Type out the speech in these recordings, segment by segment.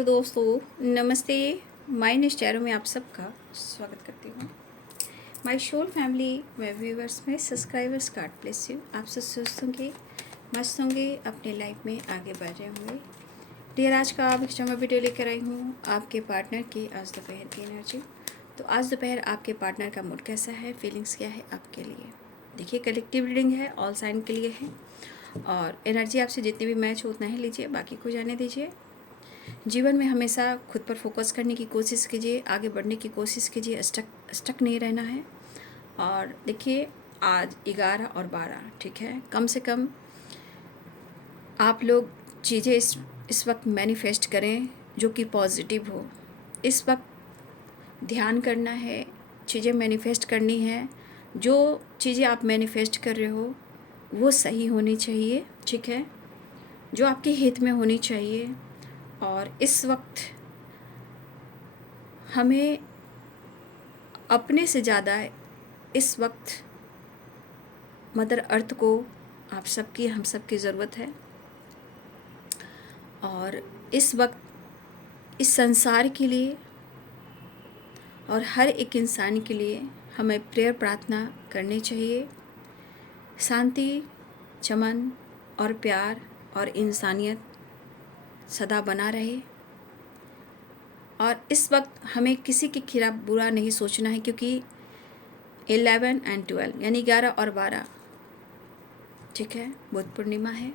Hello दोस्तों, नमस्ते। My next Chairo में आप सबका स्वागत करती हूँ। माय शोल फैमिली वे व्यूवर्स में सब्सक्राइबर्स गॉड ब्लेस यू। आप सब स्वस्थ होंगे, मस्त होंगे, अपने लाइफ में आगे बढ़ रहे होंगे। डियर, आज का आप एक्स्ट्रा वीडियो लेकर आई हूँ आपके पार्टनर की आज दोपहर की एनर्जी। तो आज दोपहर आपके पार्टनर का मूड कैसा है, फीलिंग्स क्या है आपके लिए। देखिए, कलेक्टिव रीडिंग है, ऑल साइन के लिए है और एनर्जी आपसे जितनी भी मैच हो उतना ही लीजिए, बाकी को जाने दीजिए। जीवन में हमेशा खुद पर फोकस करने की कोशिश कीजिए, आगे बढ़ने की कोशिश कीजिए, स्टक नहीं रहना है। और देखिए, आज 11 और 12 ठीक है, कम से कम आप लोग चीज़ें इस वक्त मैनिफेस्ट करें जो कि पॉजिटिव हो। इस वक्त ध्यान करना है, चीज़ें मैनिफेस्ट करनी है। जो चीज़ें आप मैनिफेस्ट कर रहे हो वो सही होनी चाहिए, ठीक है, जो आपके हित में होनी चाहिए। और इस वक्त हमें अपने से ज़्यादा इस वक्त मदर अर्थ को आप सबकी, हम सबकी ज़रूरत है। और इस वक्त इस संसार के लिए और हर एक इंसान के लिए हमें प्रेयर प्रार्थना करनी चाहिए। शांति, चमन और प्यार और इंसानियत सदा बना रहे। और इस वक्त हमें किसी के खिलाफ बुरा नहीं सोचना है, क्योंकि 11 और 12 यानी 11 और 12 ठीक है, बुध पूर्णिमा है।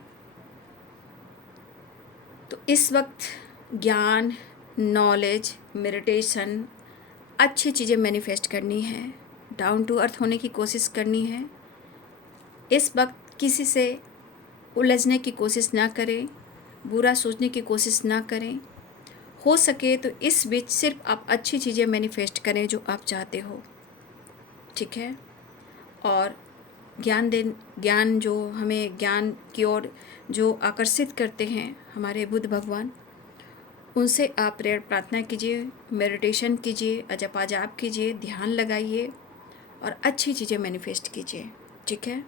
तो इस वक्त ज्ञान, नॉलेज, मेडिटेशन, अच्छी चीज़ें मैनिफेस्ट करनी है, डाउन टू अर्थ होने की कोशिश करनी है। इस वक्त किसी से उलझने की कोशिश ना करें, बुरा सोचने की कोशिश ना करें। हो सके तो इस बीच सिर्फ आप अच्छी चीज़ें मैनिफेस्ट करें जो आप चाहते हो, ठीक है। और ज्ञान जो हमें ज्ञान की ओर जो आकर्षित करते हैं हमारे बुद्ध भगवान, उनसे आप प्रेयर प्रार्थना कीजिए, मेडिटेशन कीजिए, जप जाप कीजिए, ध्यान लगाइए और अच्छी चीज़ें मैनिफेस्ट कीजिए, ठीक है।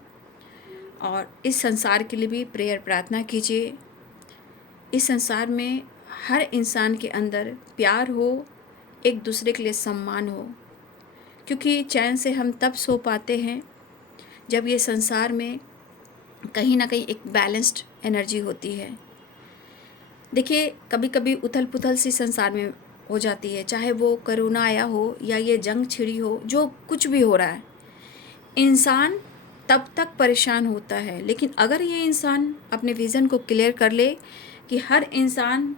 और इस संसार के लिए भी प्रेयर प्रार्थना कीजिए। इस संसार में हर इंसान के अंदर प्यार हो, एक दूसरे के लिए सम्मान हो, क्योंकि चैन से हम तब सो पाते हैं जब ये संसार में कहीं ना कहीं एक बैलेंस्ड एनर्जी होती है। देखिए, कभी कभी उथल पुथल सी संसार में हो जाती है, चाहे वो कोरोना आया हो या ये जंग छिड़ी हो, जो कुछ भी हो रहा है, इंसान तब तक परेशान होता है। लेकिन अगर ये इंसान अपने विज़न को क्लियर कर ले कि हर इंसान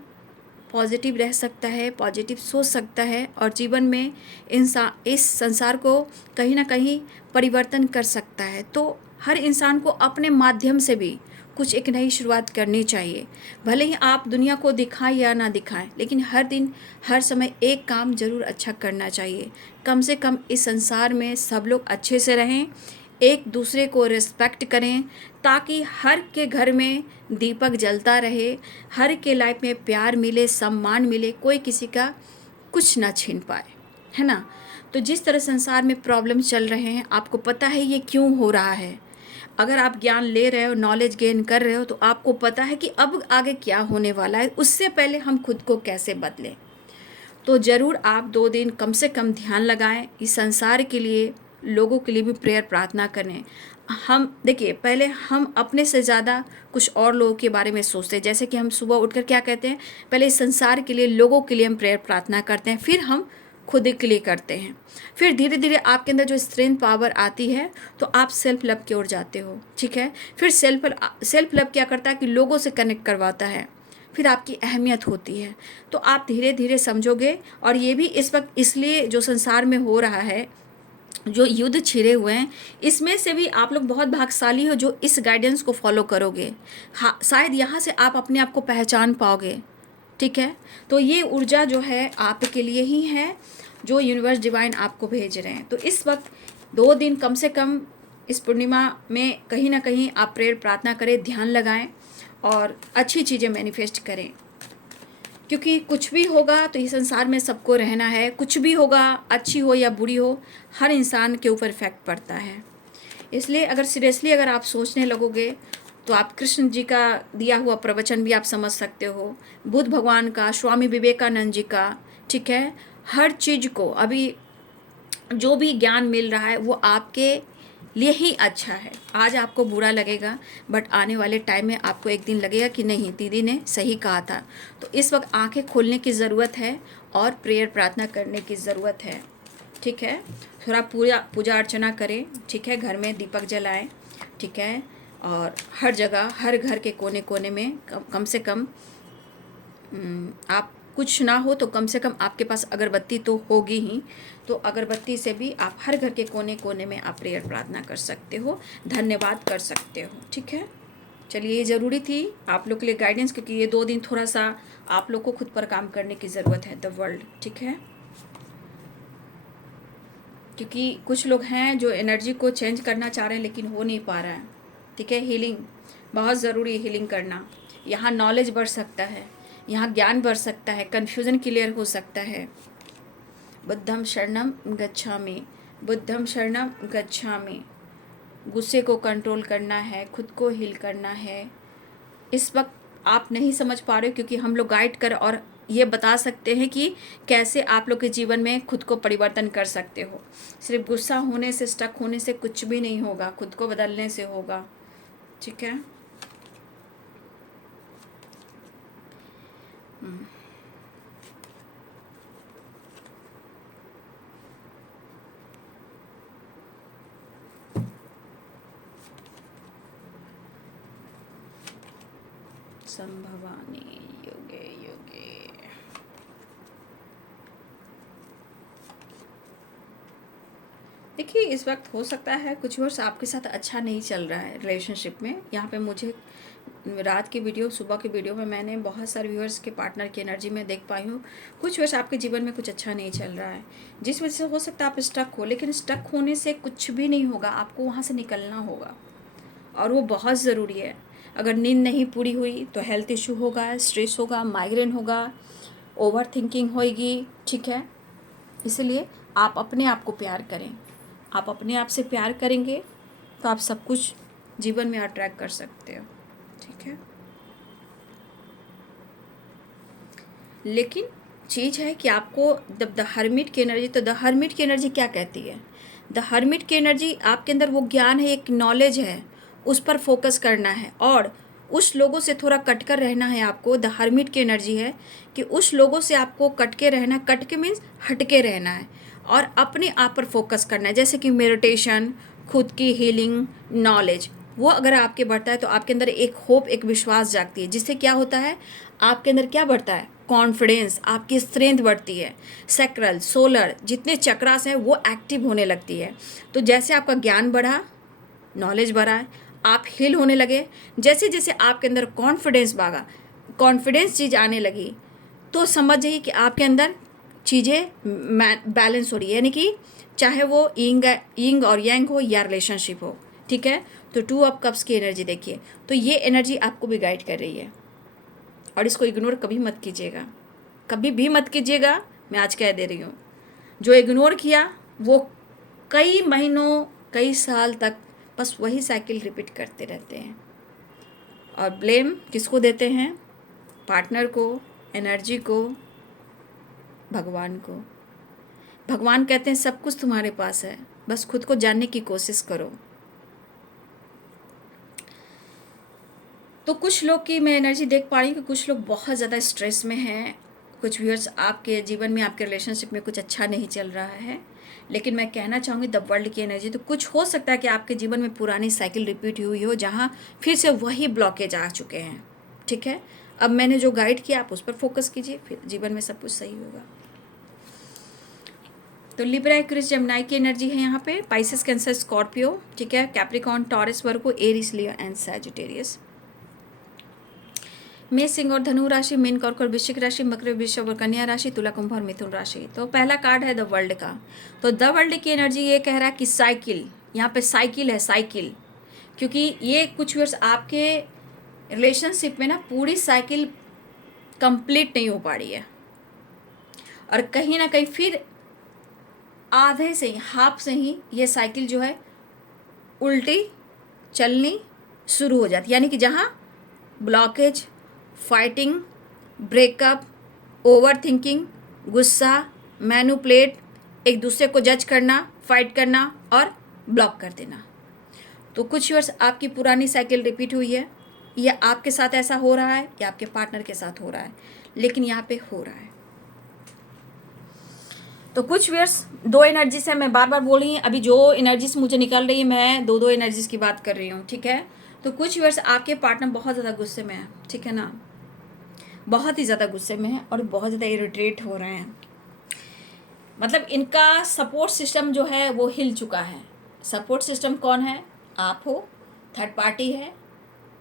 पॉजिटिव रह सकता है, पॉजिटिव सोच सकता है और जीवन में इंसान इस संसार को कहीं ना कहीं परिवर्तन कर सकता है, तो हर इंसान को अपने माध्यम से भी कुछ एक नई शुरुआत करनी चाहिए। भले ही आप दुनिया को दिखाएं या ना दिखाएं, लेकिन हर दिन हर समय एक काम ज़रूर अच्छा करना चाहिए। कम से कम इस संसार में सब लोग अच्छे से रहें, एक दूसरे को रिस्पेक्ट करें, ताकि हर के घर में दीपक जलता रहे, हर के लाइफ में प्यार मिले, सम्मान मिले, कोई किसी का कुछ ना छीन पाए, है ना। तो जिस तरह संसार में प्रॉब्लम चल रहे हैं, आपको पता है ये क्यों हो रहा है। अगर आप ज्ञान ले रहे हो, नॉलेज गेन कर रहे हो, तो आपको पता है कि अब आगे क्या होने वाला है। उससे पहले हम खुद को कैसे बदलें। तो ज़रूर आप 2 दिन कम से कम ध्यान लगाएं, इस संसार के लिए, लोगों के लिए भी प्रेयर प्रार्थना करें। हम देखिए, पहले हम अपने से ज़्यादा कुछ और लोगों के बारे में सोचते हैं। जैसे कि हम सुबह उठकर क्या कहते हैं, पहले इस संसार के लिए, लोगों के लिए हम प्रेयर प्रार्थना करते हैं, फिर हम खुद के लिए करते हैं। फिर धीरे धीरे आपके अंदर जो स्ट्रेंथ पावर आती है, तो आप सेल्फ लव की ओर जाते हो, ठीक है। फिर सेल्फ लव क्या करता है कि लोगों से कनेक्ट करवाता है, फिर आपकी अहमियत होती है। तो आप धीरे धीरे समझोगे। और ये भी इस वक्त इसलिए जो संसार में हो रहा है, जो युद्ध छिड़े हुए हैं, इसमें से भी आप लोग बहुत भाग्यशाली हो जो इस गाइडेंस को फॉलो करोगे। हाँ, शायद यहाँ से आप अपने आप को पहचान पाओगे, ठीक है। तो ये ऊर्जा जो है आपके लिए ही है, जो यूनिवर्स डिवाइन आपको भेज रहे हैं। तो इस वक्त 2 दिन कम से कम इस पूर्णिमा में कहीं ना कहीं आप प्रेयर प्रार्थना करें, ध्यान लगाएं और अच्छी चीज़ें मैनिफेस्ट करें, क्योंकि कुछ भी होगा तो इस संसार में सबको रहना है। कुछ भी होगा, अच्छी हो या बुरी हो, हर इंसान के ऊपर इफेक्ट पड़ता है। इसलिए अगर सीरियसली अगर आप सोचने लगोगे तो आप कृष्ण जी का दिया हुआ प्रवचन भी आप समझ सकते हो, बुद्ध भगवान का, स्वामी विवेकानंद जी का, ठीक है। हर चीज़ को अभी जो भी ज्ञान मिल रहा है वो आपके लिए ही अच्छा है। आज आपको बुरा लगेगा, बट आने वाले टाइम में आपको एक दिन लगेगा कि नहीं, दीदी ने सही कहा था। तो इस वक्त आंखें खोलने की ज़रूरत है और प्रेयर प्रार्थना करने की ज़रूरत है, ठीक है। थोड़ा पूजा अर्चना करें, ठीक है। घर में दीपक जलाएं, ठीक है। और हर जगह, हर घर के कोने कोने में कम से कम आप कुछ ना हो तो कम से कम आपके पास अगरबत्ती तो होगी ही, तो अगरबत्ती से भी आप हर घर के कोने कोने में आप प्रेयर प्रार्थना कर सकते हो, धन्यवाद कर सकते हो, ठीक है। चलिए, ये ज़रूरी थी आप लोग के लिए गाइडेंस, क्योंकि ये 2 दिन थोड़ा सा आप लोग को खुद पर काम करने की ज़रूरत है, द वर्ल्ड, ठीक है। क्योंकि कुछ लोग हैं जो एनर्जी को चेंज करना चाह रहे हैं लेकिन हो नहीं पा रहा है, ठीक है। हीलिंग बहुत ज़रूरी है, हीलिंग करना। यहाँ नॉलेज बढ़ सकता है, यहाँ ज्ञान बढ़ सकता है, कन्फ्यूज़न क्लियर हो सकता है। बुद्धम शरणम गच्छामि, बुद्धम शरणम गच्छामि। गुस्से को कंट्रोल करना है, खुद को हील करना है। इस वक्त आप नहीं समझ पा रहे हो क्योंकि हम लोग गाइड कर और ये बता सकते हैं कि कैसे आप लोग के जीवन में खुद को परिवर्तन कर सकते हो। सिर्फ गुस्सा होने से, स्टक होने से कुछ भी नहीं होगा, खुद को बदलने से होगा, ठीक है। संभवानी योगे योगे। देखिए, इस वक्त हो सकता है कुछ वर्ष आपके साथ अच्छा नहीं चल रहा है रिलेशनशिप में। यहाँ पे मुझे रात की वीडियो, सुबह की वीडियो में मैंने बहुत सारे व्यूअर्स के पार्टनर की एनर्जी में देख पाई हूँ। कुछ वर्ष आपके जीवन में कुछ अच्छा नहीं चल रहा है, जिस वजह से हो सकता है आप स्टक हो, लेकिन स्टक होने से कुछ भी नहीं होगा, आपको वहाँ से निकलना होगा और वो बहुत ज़रूरी है। अगर नींद नहीं पूरी हुई तो हेल्थ इशू होगा, स्ट्रेस होगा, माइग्रेन होगा, ओवर थिंकिंग होएगी, ठीक है। इसलिए आप अपने आप को प्यार करें। आप अपने आप से प्यार करेंगे तो आप सब कुछ जीवन में अट्रैक्ट कर सकते हो, ठीक है। लेकिन चीज़ है कि आपको द हर्मिट की एनर्जी, तो द हर्मिट की एनर्जी क्या कहती है? द हर्मिट की एनर्जी आपके अंदर वो ज्ञान है, एक नॉलेज है, उस पर फोकस करना है और उस लोगों से थोड़ा कट कर रहना है आपको। द हर्मिट की एनर्जी है कि उस लोगों से आपको कट के रहना, कट के मीन्स हट के रहना है और अपने आप पर फोकस करना है। जैसे कि मेडिटेशन, खुद की हीलिंग, नॉलेज, वो अगर आपके बढ़ता है तो आपके अंदर एक होप, एक विश्वास जागती है, जिससे क्या होता है, आपके अंदर क्या बढ़ता है, कॉन्फिडेंस, आपकी स्ट्रेंथ बढ़ती है, सैक्रल, सोलर, जितने चक्रास हैं वो एक्टिव होने लगती है। तो जैसे आपका ज्ञान बढ़ा, नॉलेज बढ़ा है, आप हील होने लगे, जैसे जैसे आपके अंदर कॉन्फिडेंस भागा, कॉन्फिडेंस चीज़ आने लगी, तो समझ जाइए कि आपके अंदर चीज़ें बैलेंस हो रही है। यानी कि चाहे वो यिंग और यांग हो या रिलेशनशिप हो, ठीक है। तो 2 ऑफ कप्स की एनर्जी देखिए, तो ये एनर्जी आपको भी गाइड कर रही है और इसको इग्नोर कभी मत कीजिएगा, कभी भी मत कीजिएगा। मैं आज कह दे रही हूँ, जो इग्नोर किया वो कई महीनों, कई साल तक बस वही साइकिल रिपीट करते रहते हैं और ब्लेम किसको देते हैं? पार्टनर को, एनर्जी को, भगवान को। भगवान कहते हैं सब कुछ तुम्हारे पास है, बस खुद को जानने की कोशिश करो। तो कुछ लोग की मैं एनर्जी देख पा रही हूँ कि कुछ लोग बहुत ज़्यादा स्ट्रेस में हैं। कुछ व्यूअर्स, आपके जीवन में, आपके रिलेशनशिप में कुछ अच्छा नहीं चल रहा है, लेकिन मैं कहना चाहूँगी द वर्ल्ड की एनर्जी, तो कुछ हो सकता है कि आपके जीवन में पुरानी साइकिल रिपीट हुई हो, जहाँ फिर से वही ब्लॉकेज आ चुके हैं, ठीक है। अब मैंने जो गाइड किया आप उस पर फोकस कीजिए, फिर जीवन में सब कुछ सही होगा। तो लिब्रा, एक्वेरियस, जेमिनी की एनर्जी है यहाँ पे, पाइसेस, कैंसर, स्कॉर्पियो, ठीक है, Capricorn, taurus, Virgo, Aries, Leo and Sagittarius. मेष, सिंह और धनु राशि, मीन, कर्क और वृश्चिक राशि, मकर, वृषभ और कन्या राशि, तुला, कुंभ और मिथुन राशि। तो पहला कार्ड है द वर्ल्ड का। तो द वर्ल्ड की एनर्जी ये कह रहा है कि साइकिल, यहाँ पे साइकिल है, साइकिल, क्योंकि ये कुछ वर्ष आपके रिलेशनशिप में ना पूरी साइकिल कंप्लीट नहीं हो पा रही है और कहीं ना कहीं फिर आधे से ही, हाफ से ही ये साइकिल जो है उल्टी चलनी शुरू हो जाती है। यानी कि जहाँ blockage, fighting, breakup, over thinking, गुस्सा, मैनिपुलेट, एक दूसरे को जज करना, फाइट करना और ब्लॉक कर देना। तो कुछ ईयर्स आपकी पुरानी साइकिल रिपीट हुई है, या आपके साथ ऐसा हो रहा है या आपके पार्टनर के साथ हो रहा है, लेकिन यहाँ पे हो रहा है। तो कुछ ईयर्स दो एनर्जी से मैं बार बार बोल रही हूँ, अभी जो एनर्जीज मुझे निकल रही है मैं दो एनर्जीज की बात कर रही हूँ, ठीक है। तो कुछ ईयर्स आपके पार्टनर बहुत ज़्यादा गुस्से में है, ठीक है ना, बहुत ही ज़्यादा गुस्से में है और बहुत ज़्यादा इरिटेट हो रहे हैं। मतलब इनका सपोर्ट सिस्टम जो है वो हिल चुका है। सपोर्ट सिस्टम कौन है? आप हो, थर्ड पार्टी है,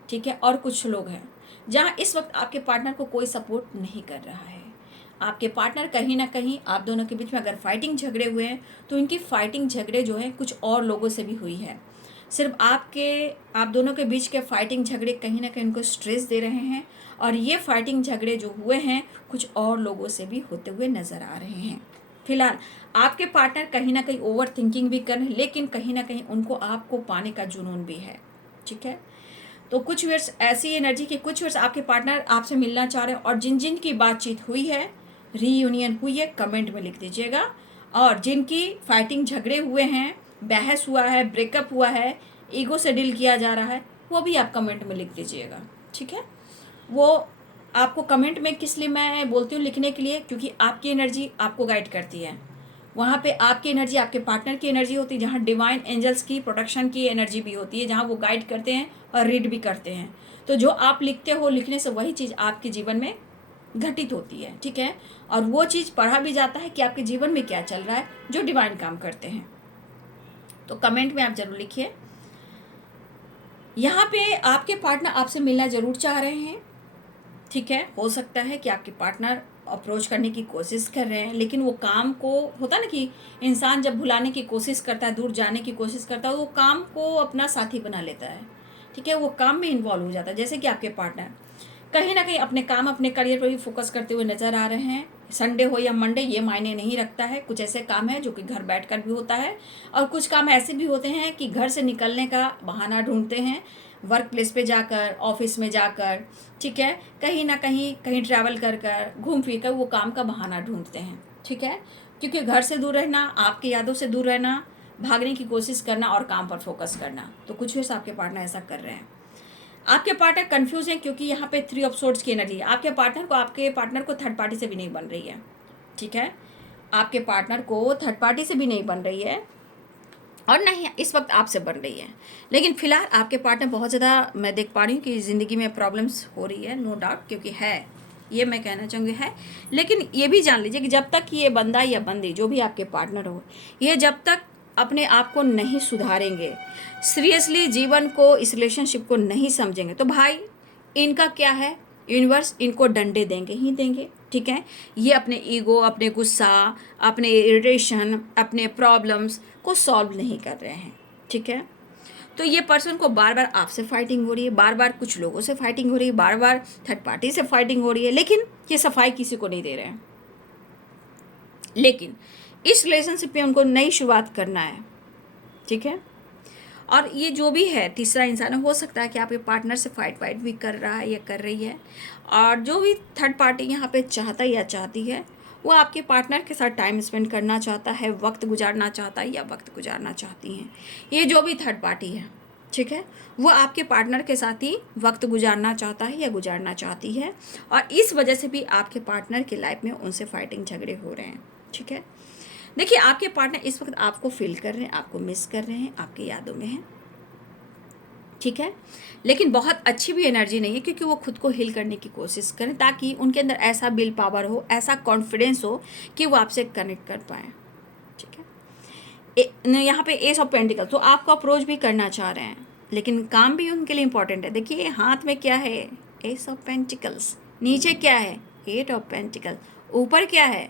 ठीक है, और कुछ लोग हैं, जहाँ इस वक्त आपके पार्टनर को कोई सपोर्ट नहीं कर रहा है। आपके पार्टनर कहीं ना कहीं आप दोनों के बीच में अगर फाइटिंग झगड़े हुए हैं तो इनकी फाइटिंग झगड़े जो है कुछ और लोगों से भी हुई है। सिर्फ आप दोनों के बीच के फाइटिंग झगड़े कहीं ना कहीं उनको स्ट्रेस दे रहे हैं, और ये फाइटिंग झगड़े जो हुए हैं कुछ और लोगों से भी होते हुए नज़र आ रहे हैं। फिलहाल आपके पार्टनर कहीं ना कहीं ओवर थिंकिंग भी कर रहे हैं, लेकिन कहीं ना कहीं उनको आपको पाने का जुनून भी है, ठीक है। तो कुछ वर्ष ऐसी एनर्जी कि कुछ वर्ष आपके पार्टनर आपसे मिलना चाह रहे हैं, और जिन जिन की बातचीत हुई है, रीयूनियन हुई है, कमेंट में लिख दीजिएगा। और जिनकी फाइटिंग झगड़े हुए हैं, बहस हुआ है, ब्रेकअप हुआ है, ईगो से डील किया जा रहा है, वो भी आप कमेंट में लिख दीजिएगा, ठीक है। वो आपको कमेंट में किस लिए मैं बोलती हूँ लिखने के लिए, क्योंकि आपकी एनर्जी आपको गाइड करती है। वहाँ पे आपकी एनर्जी आपके पार्टनर की एनर्जी होती है, जहाँ डिवाइन एंजल्स की प्रोटेक्शन की एनर्जी भी होती है, जहाँ वो गाइड करते हैं और रीड भी करते हैं। तो जो आप लिखते हो, लिखने से वही चीज़ आपके जीवन में घटित होती है, ठीक है। और वो चीज़ पढ़ा भी जाता है कि आपके जीवन में क्या चल रहा है, जो डिवाइन काम करते हैं। तो कमेंट में आप जरूर लिखिए। यहाँ पे आपके पार्टनर आपसे मिलना जरूर चाह रहे हैं, ठीक है। हो सकता है कि आपके पार्टनर अप्रोच करने की कोशिश कर रहे हैं, लेकिन वो काम को, होता ना कि इंसान जब भुलाने की कोशिश करता है, दूर जाने की कोशिश करता है, वो काम को अपना साथी बना लेता है, ठीक है। वो काम में इन्वॉल्व हो जाता है। जैसे कि आपके पार्टनर कहीं ना कहीं अपने काम, अपने करियर पर भी फोकस करते हुए नज़र आ रहे हैं। संडे हो या मंडे ये मायने नहीं रखता है। कुछ ऐसे काम है जो कि घर बैठकर भी होता है, और कुछ काम ऐसे भी होते हैं कि घर से निकलने का बहाना ढूंढते हैं, वर्क प्लेस पे जाकर, ऑफिस में जाकर, ठीक है, कहीं ना कहीं ट्रैवल कर कर, घूम फिर कर वो काम का बहाना ढूंढते हैं, ठीक है। क्योंकि घर से दूर रहना, आपकी यादों से दूर रहना, भागने की कोशिश करना और काम पर फोकस करना। तो कुछ वैसे आपके पार्टनर ऐसा कर रहे हैं। आपके पार्टनर कंफ्यूज हैं, क्योंकि यहाँ पे 3 ऑफ सोर्ड्स की एनर्जी है। आपके पार्टनर को थर्ड पार्टी से भी नहीं बन रही है, ठीक है। आपके पार्टनर को थर्ड पार्टी से भी नहीं बन रही है, और नहीं इस वक्त आपसे बन रही है। लेकिन फिलहाल आपके पार्टनर बहुत ज़्यादा, मैं देख पा रही हूँ कि ज़िंदगी में प्रॉब्लम्स हो रही है, नो डाउट, क्योंकि है, ये मैं कहना चाहूँगी है। लेकिन ये भी जान लीजिए कि जब तक ये बंदा या बंदी, जो भी आपके पार्टनर हो, ये जब तक अपने आप को नहीं सुधारेंगे, सीरियसली जीवन को, इस रिलेशनशिप को नहीं समझेंगे, तो भाई इनका क्या है, यूनिवर्स इनको डंडे देंगे ही देंगे, ठीक है। ये अपने ईगो, अपने गुस्सा, अपने इरिटेशन, अपने प्रॉब्लम्स को सॉल्व नहीं कर रहे हैं, ठीक है। तो ये पर्सन को बार बार आपसे फाइटिंग हो रही है, बार बार कुछ लोगों से फाइटिंग हो रही है, बार बार थर्ड पार्टी से फाइटिंग हो रही है, लेकिन ये सफाई किसी को नहीं दे रहे हैं। लेकिन इस रिलेशनशिप में उनको नई शुरुआत करना है, ठीक है। और ये जो भी है तीसरा इंसान हो सकता है कि आपके पार्टनर से फाइट भी कर रहा है या कर रही है, और जो भी थर्ड पार्टी यहाँ पे चाहता है या चाहती है, वो आपके पार्टनर के साथ टाइम स्पेंड करना चाहता है, वक्त गुजारना चाहता है या वक्त गुजारना चाहती हैं। ये जो भी थर्ड पार्टी है, ठीक है, वो आपके पार्टनर के साथ ही वक्त गुजारना चाहता है या गुजारना चाहती है, और इस वजह से भी आपके पार्टनर की लाइफ में उनसे फाइटिंग झगड़े हो रहे हैं, ठीक है। देखिए आपके पार्टनर इस वक्त आपको फील कर रहे हैं, आपको मिस कर रहे हैं, आपकी यादों में हैं, ठीक है। लेकिन बहुत अच्छी भी एनर्जी नहीं है, क्योंकि वो खुद को हील करने की कोशिश करें, ताकि उनके अंदर ऐसा विल पावर हो, ऐसा कॉन्फिडेंस हो कि वो आपसे कनेक्ट कर पाए, ठीक है। यहाँ पे एस ऑफ पेंटिकल, तो आपको अप्रोच भी करना चाह रहे हैं, लेकिन काम भी उनके लिए इंपॉर्टेंट है। देखिए हाथ में क्या है, एस ऑफ पेंटिकल्स, नीचे क्या है, 8 ऑफ पेंटिकल, ऊपर क्या है,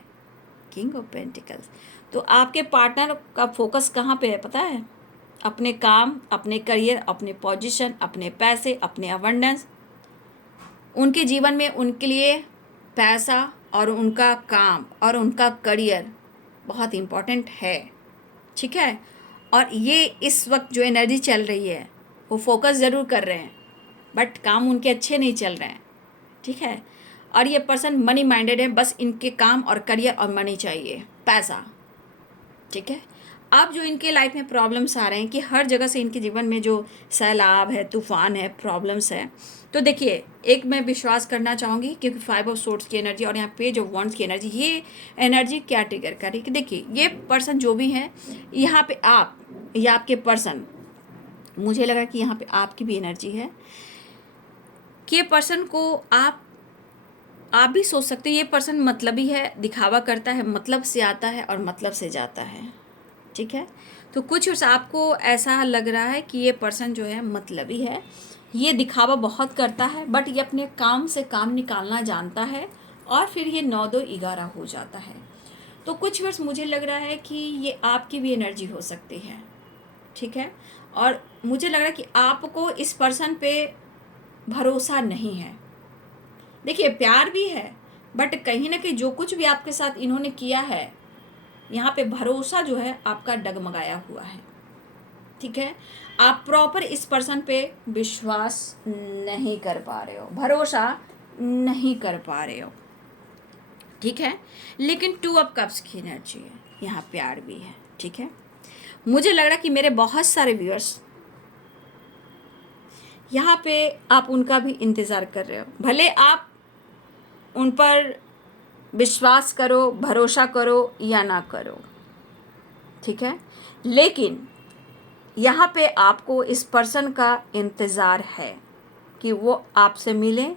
किंग ऑफ पेंटिकल्स। तो आपके पार्टनर का फोकस कहाँ पे है पता है? अपने काम, अपने करियर, अपने पोजीशन, अपने पैसे, अपने अबंडेंस। उनके जीवन में उनके लिए पैसा और उनका काम और उनका करियर बहुत इम्पोर्टेंट है, ठीक है। और ये इस वक्त जो एनर्जी चल रही है, वो फोकस ज़रूर कर रहे हैं बट काम उनके अच्छे नहीं चल रहे हैं, ठीक है। और ये पर्सन मनी माइंडेड है, बस इनके काम और करियर और मनी चाहिए, पैसा, ठीक है। अब जो इनके लाइफ में प्रॉब्लम्स आ रहे हैं कि हर जगह से इनके जीवन में जो सैलाब है, तूफान है, प्रॉब्लम्स है, तो देखिए एक मैं विश्वास करना चाहूँगी क्योंकि 5 ऑफ सोर्ड्स की एनर्जी और यहाँ पेज ऑफ वॉन्ड्स की एनर्जी, ये एनर्जी क्या ट्रिगर कर रही है कि देखिए ये पर्सन जो भी है यहाँ पे आप या आपके पर्सन, मुझे लगा कि यहाँ पे आपकी भी एनर्जी है कि ये पर्सन को आप भी सोच सकते हैं ये पर्सन मतलबी है, दिखावा करता है, मतलब से आता है और मतलब से जाता है, ठीक है। तो कुछ आपको ऐसा लग रहा है कि ये पर्सन जो है मतलबी है, ये दिखावा बहुत करता है बट ये अपने काम से काम निकालना जानता है और फिर ये 9-2-11 हो जाता है। तो कुछ वर्ष मुझे लग रहा है कि ये आपकी भी एनर्जी हो सकती है, ठीक है। और मुझे लग रहा है कि आपको इस पर्सन पे भरोसा नहीं है। देखिए प्यार भी है बट कहीं ना कहीं जो कुछ भी आपके साथ इन्होंने किया है यहाँ पे भरोसा जो है आपका डगमगाया हुआ है, ठीक है। आप प्रॉपर इस पर्सन पे विश्वास नहीं कर पा रहे हो, भरोसा नहीं कर पा रहे हो, ठीक है। लेकिन 2 ऑफ कप्स की एनर्जी है, यहाँ प्यार भी है, ठीक है। मुझे लग रहा है कि मेरे बहुत सारे व्यूअर्स यहाँ पे आप उनका भी इंतज़ार कर रहे हो, भले आप उन पर विश्वास करो, भरोसा करो या ना करो, ठीक है। लेकिन यहाँ पे आपको इस पर्सन का इंतज़ार है कि वो आपसे मिले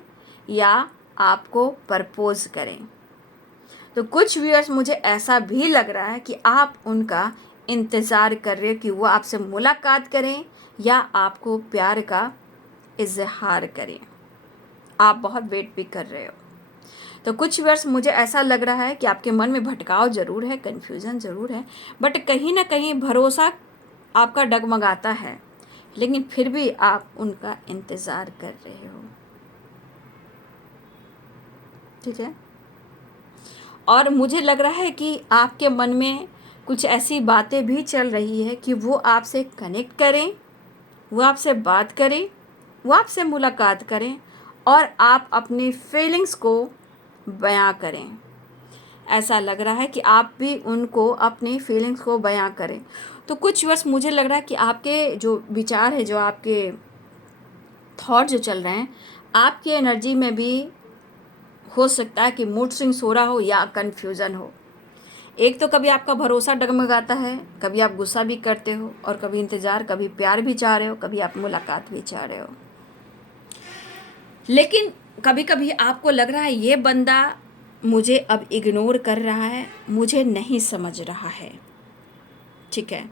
या आपको प्रपोज करें। तो कुछ व्यूअर्स मुझे ऐसा भी लग रहा है कि आप उनका इंतज़ार कर रहे हो कि वो आपसे मुलाकात करें या आपको प्यार का इजहार करें, आप बहुत वेट भी कर रहे हो। तो कुछ वर्ष मुझे ऐसा लग रहा है कि आपके मन में भटकाव ज़रूर है, कन्फ्यूज़न ज़रूर है बट कहीं ना कहीं भरोसा आपका डगमगाता है, लेकिन फिर भी आप उनका इंतज़ार कर रहे हो, ठीक है। और मुझे लग रहा है कि आपके मन में कुछ ऐसी बातें भी चल रही है कि वो आपसे कनेक्ट करें, वो आपसे बात करें, वो आपसे मुलाकात करें और आप अपनी फीलिंग्स को बयां करें। ऐसा लग रहा है कि आप भी उनको अपनी फीलिंग्स को बयां करें। तो कुछ वर्ष मुझे लग रहा है कि आपके जो विचार है, जो आपके थॉट जो चल रहे हैं, आपकी एनर्जी में भी हो सकता है कि मूड स्विंग्स हो रहा हो या कन्फ्यूज़न हो। एक तो कभी आपका भरोसा डगमगाता है, कभी आप गुस्सा भी करते हो और कभी इंतज़ार, कभी प्यार भी चाह रहे हो, कभी आप मुलाकात भी चाह रहे हो। लेकिन कभी कभी आपको लग रहा है ये बंदा मुझे अब इग्नोर कर रहा है, मुझे नहीं समझ रहा है, ठीक है।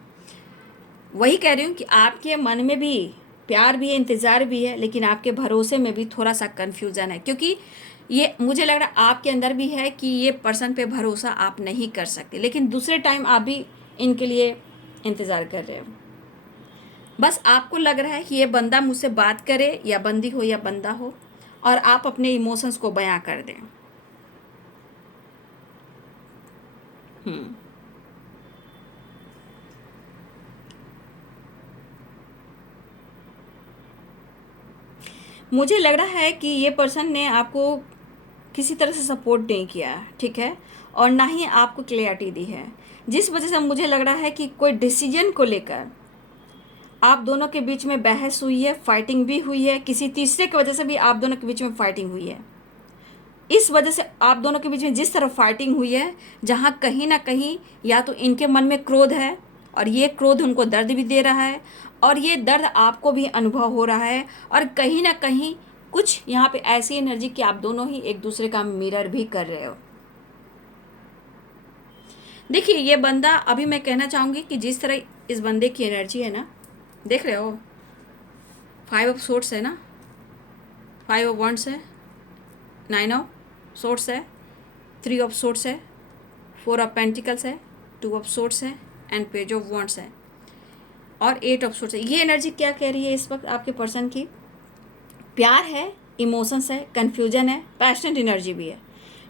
वही कह रही हूँ कि आपके मन में भी प्यार भी है, इंतज़ार भी है, लेकिन आपके भरोसे में भी थोड़ा सा कन्फ्यूज़न है क्योंकि ये मुझे लग रहा है आपके अंदर भी है कि ये पर्सन पे भरोसा आप नहीं कर सकते, लेकिन दूसरे टाइम आप भी इनके लिए इंतज़ार कर रहे हो। बस आपको लग रहा है कि ये बंदा मुझसे बात करे या बंदी हो या बंदा हो और आप अपने इमोशंस को बयां कर दें। मुझे लग रहा है कि ये पर्सन ने आपको किसी तरह से सपोर्ट नहीं किया, ठीक है, और ना ही आपको क्लैरिटी दी है, जिस वजह से मुझे लग रहा है कि कोई डिसीजन को लेकर आप दोनों के बीच में बहस हुई है, फाइटिंग भी हुई है, किसी तीसरे की वजह से भी आप दोनों के बीच में फाइटिंग हुई है। इस वजह से आप दोनों के बीच में जिस तरह फाइटिंग हुई है, जहाँ कहीं ना कहीं या तो इनके मन में क्रोध है और ये क्रोध उनको दर्द भी दे रहा है और ये दर्द आपको भी अनुभव हो रहा है और कहीं ना कहीं कुछ यहाँ पे ऐसी एनर्जी कि आप दोनों ही एक दूसरे का मिरर भी कर रहे हो। देखिए ये बंदा, अभी मैं कहना चाहूँगी कि जिस तरह इस बंदे की एनर्जी है ना, देख रहे हो 5 ऑफ सोर्ड्स है ना, 5 ऑफ वॉन्ड्स है, 9 ऑफ सोर्ड्स है, 3 ऑफ सोर्ड्स है, 4 ऑफ पेंटिकल्स है, 2 ऑफ सोर्ड्स है एंड पेज ऑफ वॉन्ड्स है और 8 ऑफ सोर्ड्स है। ये एनर्जी क्या कह रही है इस वक्त आपके पर्सन की? प्यार है, इमोशंस है, कन्फ्यूजन है, पैशनेट एनर्जी भी है,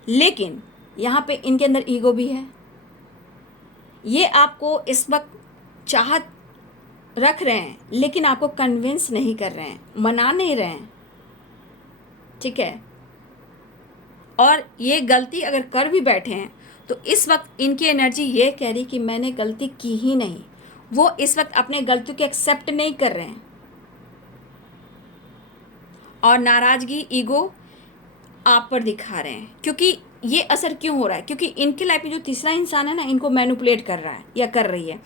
लेकिन यहाँ पे इनके अंदर ईगो भी है। ये आपको इस वक्त चाहत रख रहे हैं, लेकिन आपको कन्विंस नहीं कर रहे हैं, मना नहीं रहे हैं, ठीक है। और ये गलती अगर कर भी बैठे हैं तो इस वक्त इनकी एनर्जी ये कह रही कि मैंने गलती की ही नहीं। वो इस वक्त अपने गलतियों को एक्सेप्ट नहीं कर रहे हैं, और नाराज़गी, ईगो आप पर दिखा रहे हैं। क्योंकि ये असर क्यों हो रहा है? क्योंकि इनके लाइफ में जो तीसरा इंसान है ना, इनको मैनिपुलेट कर रहा है या कर रही है,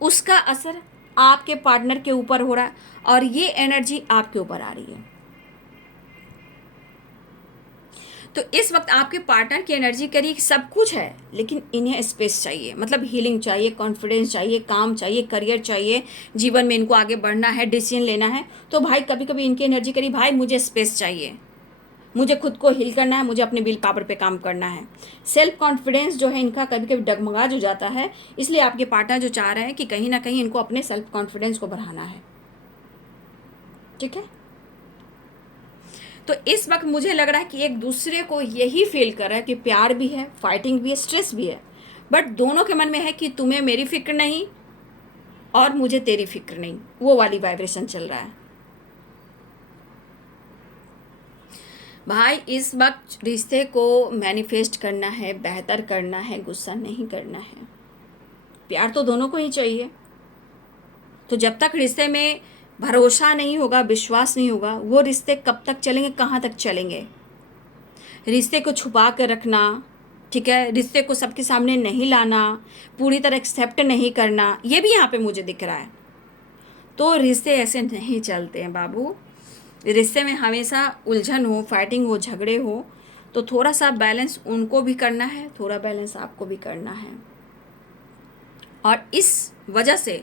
उसका असर आपके पार्टनर के ऊपर हो रहा है, और ये एनर्जी आपके ऊपर आ रही है। तो इस वक्त आपके पार्टनर की एनर्जी करिए कि सब कुछ है, लेकिन इन्हें स्पेस चाहिए, मतलब हीलिंग चाहिए, कॉन्फिडेंस चाहिए, काम चाहिए, करियर चाहिए, जीवन में इनको आगे बढ़ना है, डिसीजन लेना है। तो भाई कभी कभी इनकी एनर्जी करिए, भाई मुझे स्पेस चाहिए, मुझे खुद को हील करना है, मुझे अपने विल पावर पे काम करना है। सेल्फ कॉन्फिडेंस जो है इनका कभी कभी डगमगा जो जाता है, इसलिए आपके पार्टनर जो चाह रहे हैं कि कहीं ना कहीं इनको अपने सेल्फ कॉन्फिडेंस को बढ़ाना है, ठीक है। तो इस वक्त मुझे लग रहा है कि एक दूसरे को यही फील कर रहा है कि प्यार भी है, फाइटिंग भी है, स्ट्रेस भी है, बट दोनों के मन में है कि तुम्हें मेरी फिक्र नहीं और मुझे तेरी फिक्र नहीं, वो वाली वाइब्रेशन चल रहा है। भाई इस वक्त रिश्ते को मैनिफेस्ट करना है, बेहतर करना है, गुस्सा नहीं करना है। प्यार तो दोनों को ही चाहिए। तो जब तक रिश्ते में भरोसा नहीं होगा, विश्वास नहीं होगा, वो रिश्ते कब तक चलेंगे, कहाँ तक चलेंगे? रिश्ते को छुपा कर रखना, ठीक है, रिश्ते को सबके सामने नहीं लाना, पूरी तरह एक्सेप्ट नहीं करना, ये भी यहाँ पे मुझे दिख रहा है। तो रिश्ते ऐसे नहीं चलते हैं बाबू। रिश्ते में हमेशा उलझन हो, फाइटिंग हो, झगड़े हो, तो थोड़ा सा बैलेंस उनको भी करना है, थोड़ा बैलेंस आपको भी करना है। और इस वजह से,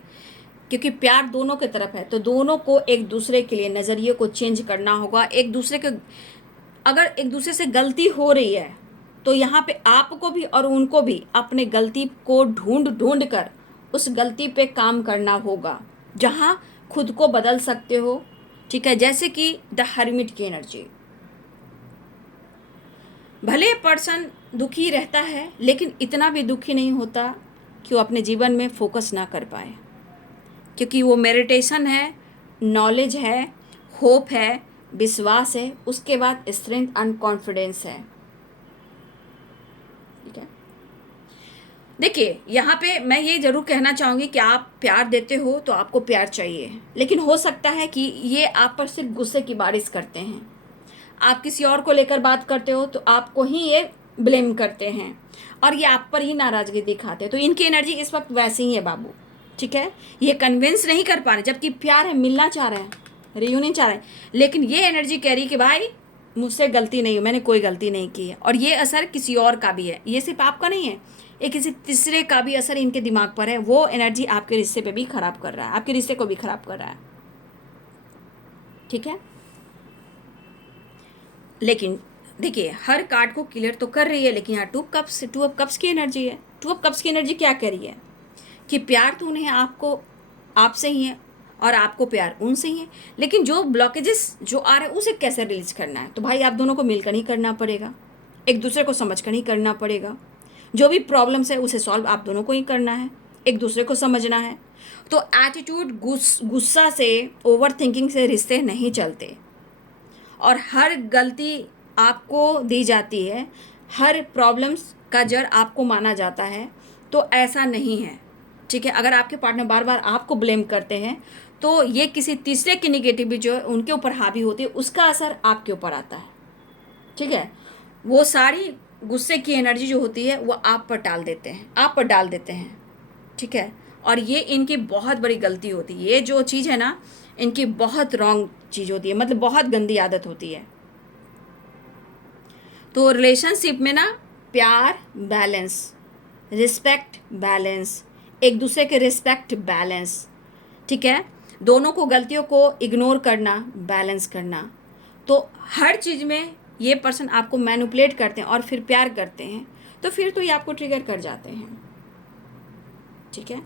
क्योंकि प्यार दोनों की तरफ है, तो दोनों को एक दूसरे के लिए नज़रिए को चेंज करना होगा। एक दूसरे के, अगर एक दूसरे से गलती हो रही है तो यहाँ पे आपको भी और उनको भी अपने गलती को ढूंढ ढूंढ कर उस गलती पे काम करना होगा, जहाँ खुद को बदल सकते हो, ठीक है। जैसे कि द हर्मिट की एनर्जी, भले पर्सन दुखी रहता है लेकिन इतना भी दुखी नहीं होता कि वो अपने जीवन में फोकस ना कर पाए, क्योंकि वो मेडिटेशन है, नॉलेज है, होप है, विश्वास है, उसके बाद स्ट्रेंथ एंड कॉन्फिडेंस है, ठीक है। देखिए यहाँ पे मैं ये ज़रूर कहना चाहूँगी कि आप प्यार देते हो तो आपको प्यार चाहिए, लेकिन हो सकता है कि ये आप पर सिर्फ गुस्से की बारिश करते हैं। आप किसी और को लेकर बात करते हो तो आपको ही ये ब्लेम करते हैं और ये आप पर ही नाराज़गी दिखाते हैं। तो इनकी एनर्जी इस वक्त वैसे ही है बाबू, ठीक है। ये कन्विंस नहीं कर पा रहे, जबकि प्यार है, मिलना चाह रहे हैं, रियूनियन चाह रहे हैं, लेकिन ये एनर्जी कह रही कि भाई मुझसे गलती नहीं हुई, मैंने कोई गलती नहीं की है। और ये असर किसी और का भी है, ये सिर्फ आपका नहीं है, ये किसी तीसरे का भी असर इनके दिमाग पर है। वो एनर्जी आपके रिश्ते पे भी खराब कर रहा है, आपके रिश्ते को भी खराब कर रहा है, ठीक है। लेकिन देखिए हर कार्ड को क्लियर तो कर रही है, लेकिन यहाँ टू ऑफ कप्स की एनर्जी है। टू ऑफ कप्स की एनर्जी क्या कह रही है कि प्यार तो उन्हें आपको आपसे ही है और आपको प्यार उनसे ही है, लेकिन जो ब्लॉकेजेस जो आ रहे हैं उसे कैसे रिलीज करना है? तो भाई आप दोनों को मिलकर ही करना पड़ेगा, एक दूसरे को समझकर ही करना पड़ेगा। जो भी प्रॉब्लम्स है उसे सॉल्व आप दोनों को ही करना है, एक दूसरे को समझना है। तो एटीट्यूड, गुस्सा से, ओवर थिंकिंग से रिश्ते नहीं चलते, और हर गलती आपको दी जाती है, हर प्रॉब्लम्स का जड़ आपको माना जाता है। तो ऐसा नहीं है, ठीक है। अगर आपके पार्टनर बार बार आपको ब्लेम करते हैं तो ये किसी तीसरे की निगेटिविटी जो है उनके ऊपर हावी होती है, उसका असर आपके ऊपर आता है, ठीक है। वो सारी गुस्से की एनर्जी जो होती है वो आप पर डाल देते हैं, आप पर डाल देते हैं, ठीक है। और ये इनकी बहुत बड़ी गलती होती है, ये जो चीज़ है ना इनकी बहुत रॉन्ग चीज़ होती है, मतलब बहुत गंदी आदत होती है। तो रिलेशनशिप में ना प्यार बैलेंस, रिस्पेक्ट बैलेंस, एक दूसरे के रिस्पेक्ट बैलेंस, ठीक है। दोनों को गलतियों को इग्नोर करना, बैलेंस करना। तो हर चीज़ में ये पर्सन आपको मैनिपुलेट करते हैं और फिर प्यार करते हैं, तो फिर तो ये आपको ट्रिगर कर जाते हैं, ठीक है।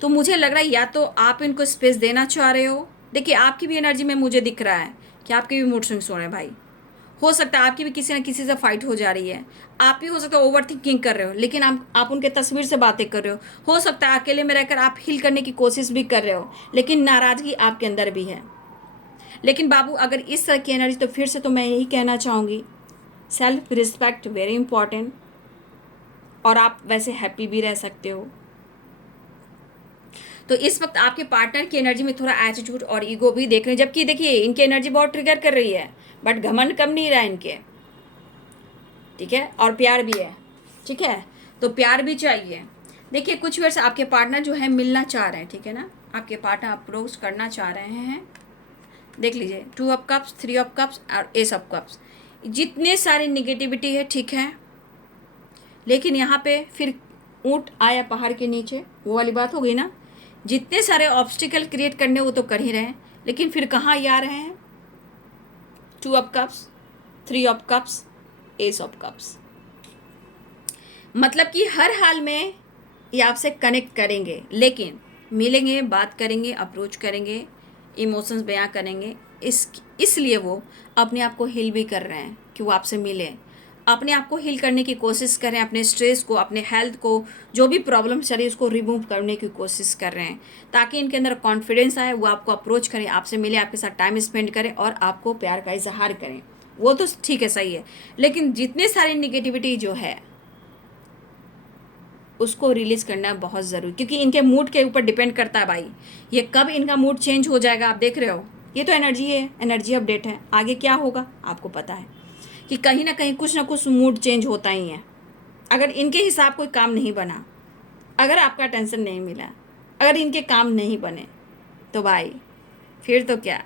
तो मुझे लग रहा है या तो आप इनको स्पेस देना चाह रहे हो। देखिए आपकी भी एनर्जी में मुझे दिख रहा है कि आपके भी मूड स्विंग्स हो रहे हैं भाई। हो सकता है आपकी भी किसी ना किसी से फाइट हो जा रही है, आप भी हो सकता है ओवर थिंकिंग कर रहे हो, लेकिन आप उनके तस्वीर से बातें कर रहे हो सकता है अकेले में रहकर आप हील करने की कोशिश भी कर रहे हो, लेकिन नाराज़गी आपके अंदर भी है। लेकिन बाबू अगर इस तरह की एनर्जी, तो फिर से तो मैं यही कहना चाहूँगी, सेल्फ रिस्पेक्ट वेरी इंपॉर्टेंट, और आप वैसे हैप्पी भी रह सकते हो। तो इस वक्त आपके पार्टनर की एनर्जी में थोड़ा एटीट्यूड और ईगो भी देख रहे हैं, जबकि देखिए इनकी एनर्जी बहुत ट्रिगर कर रही है, बट घमंड कम नहीं रहा इनके, ठीक है, और प्यार भी है, ठीक है, तो प्यार भी चाहिए। देखिए कुछ वर्ष आपके पार्टनर जो है मिलना चाह रहे हैं, ठीक है ना, आपके पार्टनर अप्रोच करना चाह रहे हैं। देख लीजिए 2 ऑफ कप्स, 3 ऑफ कप्स और एस ऑफ कप्स, जितने सारी निगेटिविटी है, ठीक है, लेकिन यहाँ पे फिर ऊँट आया पहाड़ के नीचे, वो वाली बात हो गई ना, जितने सारे ऑब्स्टिकल क्रिएट करने वो तो कर ही रहे हैं, लेकिन फिर कहाँ ये आ रहे हैं, 2 of cups, 3 of cups, S of cups, मतलब कि हर हाल में ये आपसे कनेक्ट करेंगे, लेकिन मिलेंगे, बात करेंगे, अप्रोच करेंगे, इमोशंस बयां करेंगे, इसलिए वो अपने आप को हील भी कर रहे हैं कि वो आपसे मिले, अपने आप को हील करने की कोशिश कर रहे हैं, अपने स्ट्रेस को, अपने हेल्थ को, जो भी प्रॉब्लम चल रही है उसको रिमूव करने की कोशिश कर रहे हैं, ताकि इनके अंदर कॉन्फिडेंस आए, वो आपको अप्रोच करें, आपसे मिले, आपके साथ टाइम स्पेंड करें और आपको प्यार का इजहार करें। वो तो ठीक है, सही है, लेकिन जितने सारी निगेटिविटी जो है उसको रिलीज़ करना बहुत ज़रूरी, क्योंकि इनके मूड के ऊपर डिपेंड करता है भाई, ये कब इनका मूड चेंज हो जाएगा आप देख रहे हो। ये तो एनर्जी है, एनर्जी अपडेट है, आगे क्या होगा आपको पता है कि कहीं ना कहीं कुछ ना कुछ मूड चेंज होता ही है। अगर इनके हिसाब कोई काम नहीं बना, अगर आपका टेंशन नहीं मिला, अगर इनके काम नहीं बने, तो भाई फिर तो क्या,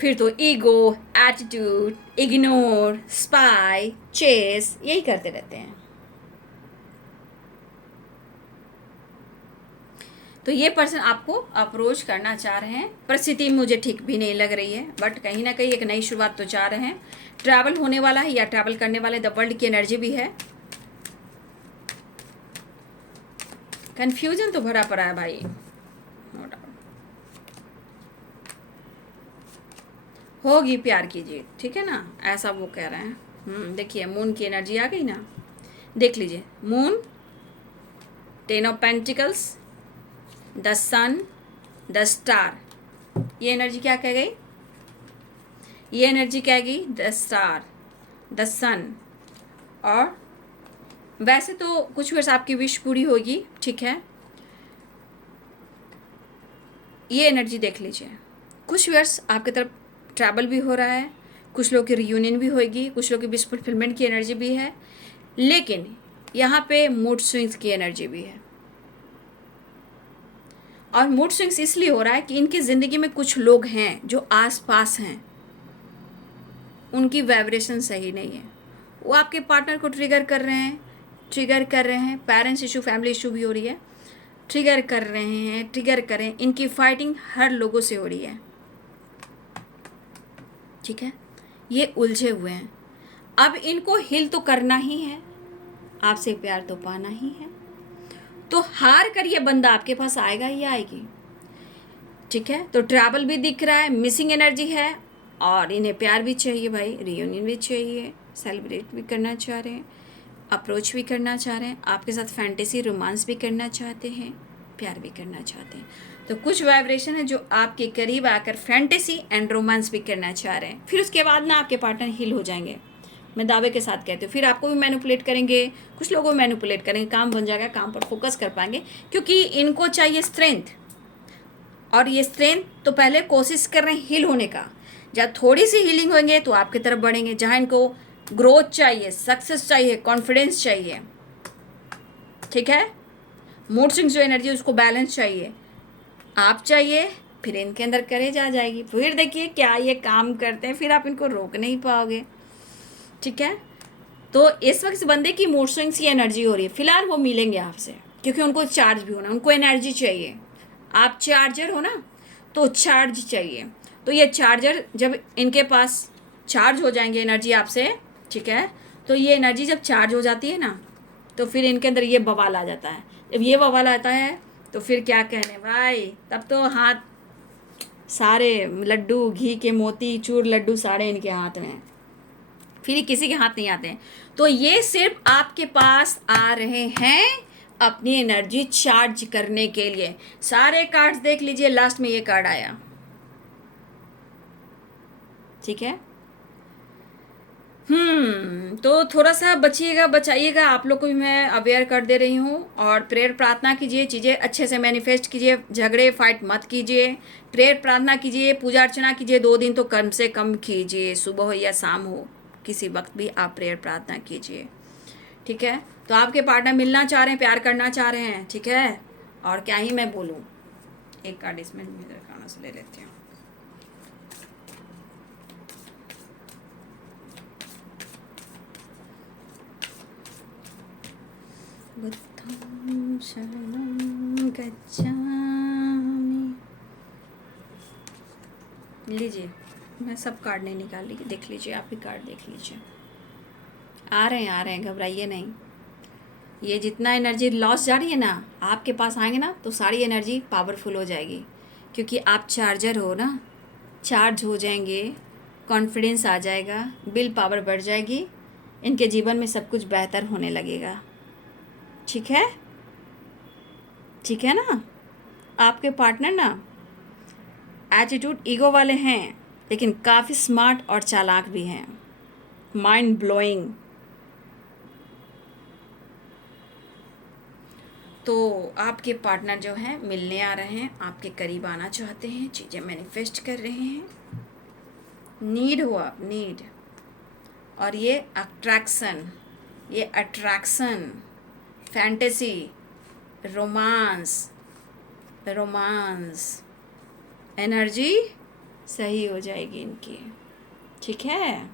फिर तो ego, attitude, ignore, spy, chase, यही करते रहते हैं। तो ये पर्सन आपको अप्रोच करना चाह रहे हैं, परिस्थिति मुझे ठीक भी नहीं लग रही है, बट कहीं ना कहीं एक नई शुरुआत तो चाह रहे हैं, ट्रैवल होने वाला है या ट्रैवल करने वाले, द वर्ल्ड की एनर्जी भी है, कंफ्यूजन तो भरा पड़ा है भाई, नो डाउट होगी प्यार की जीत, ठीक है ना, ऐसा वो कह रहे हैं। देखिए मून की एनर्जी आ गई ना, देख लीजिए moon, 10 of pentacles, the sun, the star, ये एनर्जी क्या कह गई, ये एनर्जी क्या गई, द स्टार, द सन, और वैसे तो कुछ वर्ष आपकी विश पूरी होगी, ठीक है, ये एनर्जी देख लीजिए, कुछ वर्ष आपकी तरफ ट्रैवल भी हो रहा है, कुछ लोग की रियूनियन भी होगी, कुछ लोग की विश फुलफिलमेंट की एनर्जी भी है, लेकिन यहाँ पे मूड स्विंग्स की एनर्जी भी है। और मूड स्विंग्स इसलिए हो रहा है कि इनकी ज़िंदगी में कुछ लोग हैं जो आसपास हैं, उनकी वाइब्रेशन सही नहीं है, वो आपके पार्टनर को ट्रिगर कर रहे हैं, पेरेंट्स इशू, फैमिली इशू भी हो रही है, ट्रिगर कर रहे हैं, इनकी फाइटिंग हर लोगों से हो रही है, ठीक है, ये उलझे हुए हैं। अब इनको हिल तो करना ही है, आपसे प्यार तो पाना ही है, तो हार कर ये बंदा आपके पास आएगा ही आएगी, ठीक है, तो ट्रैवल भी दिख रहा है, मिसिंग एनर्जी है, और इन्हें प्यार भी चाहिए भाई, रियूनियन भी चाहिए, सेलिब्रेट भी करना चाह रहे हैं, अप्रोच भी करना चाह रहे हैं, आपके साथ फैंटेसी रोमांस भी करना चाहते हैं, प्यार भी करना चाहते हैं। तो कुछ वाइब्रेशन है जो आपके करीब आकर फैंटेसी एंड रोमांस भी करना चाह रहे हैं, फिर उसके बाद ना आपके पार्टनर हील हो जाएंगे, मैं दावे के साथ कहती हूँ, फिर आपको भी मैनिपुलेट करेंगे, कुछ लोगों को मैनिपुलेट करेंगे, काम बन जाएगा, काम पर फोकस कर पाएंगे, क्योंकि इनको चाहिए स्ट्रेंथ, और ये स्ट्रेंथ तो पहले कोशिश कर रहे हैं हील होने का, जब थोड़ी सी हीलिंग होंगे तो आपकी तरफ बढ़ेंगे, जहाँ इनको ग्रोथ चाहिए, सक्सेस चाहिए, कॉन्फिडेंस चाहिए, ठीक है, मूड स्विंग्स जो एनर्जी उसको बैलेंस चाहिए, आप चाहिए, फिर इनके अंदर करेज आ जाएगी, फिर देखिए क्या ये काम करते हैं, फिर आप इनको रोक नहीं पाओगे, ठीक है। तो इस वक्त बंदे की मूड स्विंग्स की एनर्जी हो रही है, फिलहाल वो मिलेंगे आपसे, क्योंकि उनको चार्ज भी होना, उनको एनर्जी चाहिए, आप चार्जर हो ना, तो चार्ज चाहिए, तो ये चार्जर जब इनके पास चार्ज हो जाएंगे एनर्जी आपसे, ठीक है, तो ये एनर्जी जब चार्ज हो जाती है ना, तो फिर इनके अंदर ये बवाल आ जाता है, जब ये बवाल आता है तो फिर क्या कहने भाई, तब तो हाथ सारे लड्डू, घी के मोती चूर लड्डू सारे इनके हाथ में हैं, फिर ये किसी के हाथ नहीं आते हैं। तो ये सिर्फ आपके पास आ रहे हैं अपनी एनर्जी चार्ज करने के लिए। सारे कार्ड्स देख लीजिए, लास्ट में ये कार्ड आया, ठीक है। तो थोड़ा सा बचिएगा, बचाइएगा, आप लोग को भी मैं अवेयर कर दे रही हूँ। और प्रेयर प्रार्थना कीजिए, चीज़ें अच्छे से मैनिफेस्ट कीजिए, झगड़े फाइट मत कीजिए, प्रेयर प्रार्थना कीजिए, पूजा अर्चना कीजिए, 2 दिन तो कम से कम कीजिए, सुबह हो या शाम हो, किसी वक्त भी आप प्रेयर प्रार्थना कीजिए, ठीक है। तो आपके पार्टनर मिलना चाह रहे हैं, प्यार करना चाह रहे हैं, ठीक है। और क्या ही मैं बोलूँ, एक कार्ड इसमें खाना से ले लेती हूँ। बुद्धं शरणं गच्छामि। लीजिए, मैं सब कार्ड नहीं निकाल ली, देख लीजिए, आप भी कार्ड देख लीजिए। आ रहे हैं, घबराइए नहीं। ये जितना एनर्जी लॉस जा रही है ना, आपके पास आएंगे ना तो सारी एनर्जी पावरफुल हो जाएगी, क्योंकि आप चार्जर हो ना, चार्ज हो जाएंगे, कॉन्फिडेंस आ जाएगा, विल पावर बढ़ जाएगी, इनके जीवन में सब कुछ बेहतर होने लगेगा, ठीक है, ठीक है ना। आपके पार्टनर ना एटीट्यूड ईगो वाले हैं, लेकिन काफ़ी स्मार्ट और चालाक भी हैं, माइंड ब्लोइंग। तो आपके पार्टनर जो हैं मिलने आ रहे हैं, आपके करीब आना चाहते हैं, चीज़ें मैनिफेस्ट कर रहे हैं, नीड हो आप, नीड। और ये अट्रैक्शन, फैंटेसी, रोमांस, एनर्जी सही हो जाएगी इनकी, ठीक है।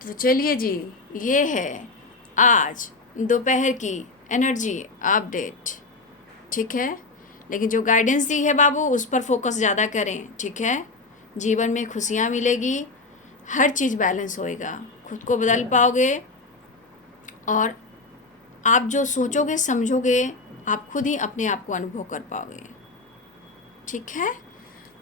तो चलिए जी, ये है आज दोपहर की एनर्जी अपडेट, ठीक है। लेकिन जो गाइडेंस दी है बाबू, उस पर फोकस ज़्यादा करें, ठीक है। जीवन में खुशियाँ मिलेगी, हर चीज़ बैलेंस होएगा, खुद को बदल पाओगे, और आप जो सोचोगे समझोगे, आप खुद ही अपने आप को अनुभव कर पाओगे, ठीक है।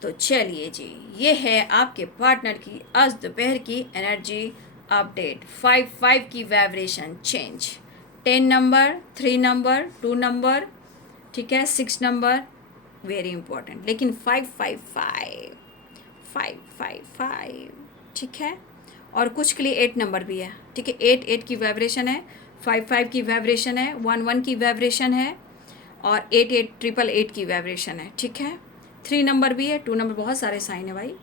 तो चलिए जी, ये है आपके पार्टनर की आज दोपहर की एनर्जी अपडेट। 5 की vibration change, 10 number, 3 number, 2 number, ठीक है, 6 नंबर वेरी इंपॉर्टेंट, लेकिन 5, ठीक है। और कुछ के लिए 8 नंबर भी है, ठीक है। 8 की वाइब्रेशन है, 5 की वाइब्रेशन है, 1 की वाइब्रेशन है, और 8 की वाइब्रेशन है, ठीक है। 3 नंबर भी है, 2 नंबर, बहुत सारे साइन है भाई,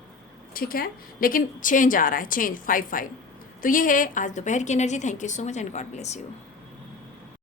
ठीक है। लेकिन चेंज आ रहा है, चेंज 5। तो ये है आज दोपहर की energy. Thank you so much and God bless you.